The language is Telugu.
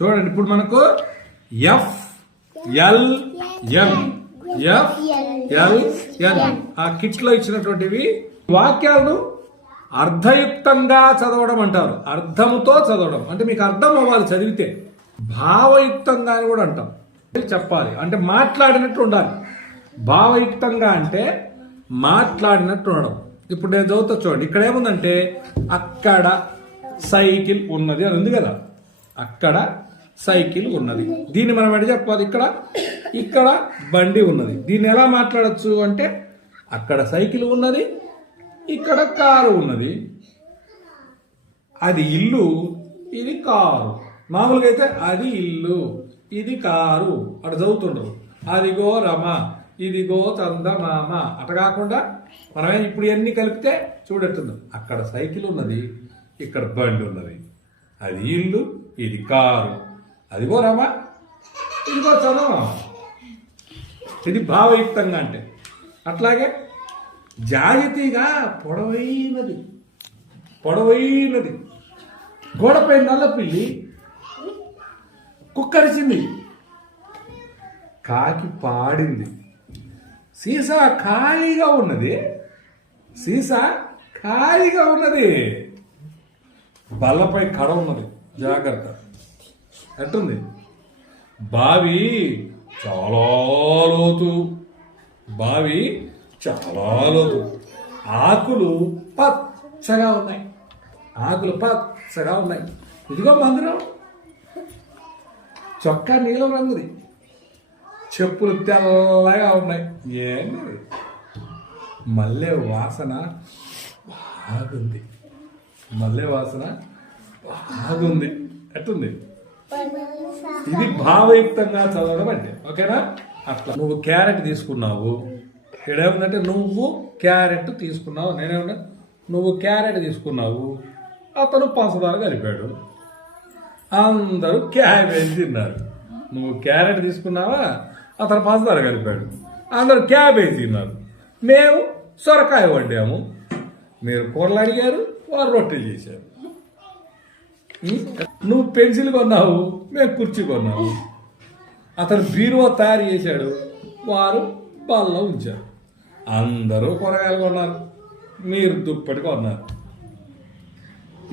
చూడండి ఇప్పుడు మనకు FLN ఆ కిట్ లో ఇచ్చినటువంటివి వాక్యాలను అర్థయుక్తంగా చదవడం అంటారు. అర్థముతో చదవడం అంటే మీకు అర్థం అవ్వాలి చదివితే. భావయుక్తంగా అని కూడా అంటాం. చెప్పాలి అంటే మాట్లాడినట్టు ఉండాలి. భావయుక్తంగా అంటే మాట్లాడినట్టు ఉండడం. ఇప్పుడు నేను చదువుతా చూడండి. ఇక్కడ ఏముందంటే అక్కడ సైకిల్ ఉన్నది అని ఉంది కదా. అక్కడ సైకిల్ ఉన్నది. దీన్ని మనం ఎట్లా చెప్పాలి? ఇక్కడ బండి ఉన్నది. దీన్ని ఎలా మాట్లాడచ్చు అంటే అక్కడ సైకిల్ ఉన్నది, ఇక్కడ కారు ఉన్నది. అది ఇల్లు, ఇది కారు. మామూలుగా అయితే అది ఇల్లు, ఇది కారు అటు చదువుతుండరు. అదిగో రమ, ఇదిగో చందమామ అట కాకుండా మనమే ఇప్పుడు ఎన్ని కలిపితే చూడట్టుంది. అక్కడ సైకిల్ ఉన్నది, ఇక్కడ బండి ఉన్నది. అది ఇల్లు, ఇది కారు. అదిగో రమ, ఇదిగో చందమామ. ఇది భావయుక్తంగా అంటే. అట్లాగే జాగ్రత్తగా పొడవైనది గోడపై నల్ల పిల్లి కుక్కరిచింది, కాకి పాడింది, సీసా ఖాళీగా ఉన్నది, బల్లపై కడ ఉన్నది, జాగ్రత్త. ఎట్టుంది? బావి చాలా లోతు, ఆకులు పచ్చగా ఉన్నాయి. ఇదిగో మందిరం, చొక్కా నీలం రంగుది, చెప్పులు తెల్లగా ఉన్నాయి. ఏంటి? మల్లె వాసన బాగుంది. ఎట్టుంది? ఇది భావయుక్తంగా చదవడం అంటే. ఓకేనా? అట్లా నువ్వు క్యారెట్ తీసుకున్నావు. ఇక్కడేముందంటే నువ్వు క్యారెట్ తీసుకున్నావు. నేనేమన్నా నువ్వు క్యారెట్ తీసుకున్నావు, అతను పంచదార కలిపాడు, అందరూ క్యాబేజీ తిన్నారు. నువ్వు క్యారెట్ తీసుకున్నావా, అతను పంచదార కలిపాడు, అందరూ క్యాబేజీ తిన్నారు. మేము సొరకాయ వండాము, మీరు కూరలు అడిగారు, వారు రొట్టెలు చేశారు. నువ్వు పెన్సిల్ కొన్నావు, మేము కుర్చీ కొన్నాము. అతను బీరువా తయారు చేశాడు, వారు బల్ల ఉంచారు. అందరూ కూరగాయలు కొన్నారు, మీరు దుప్పటి కొన్నారు.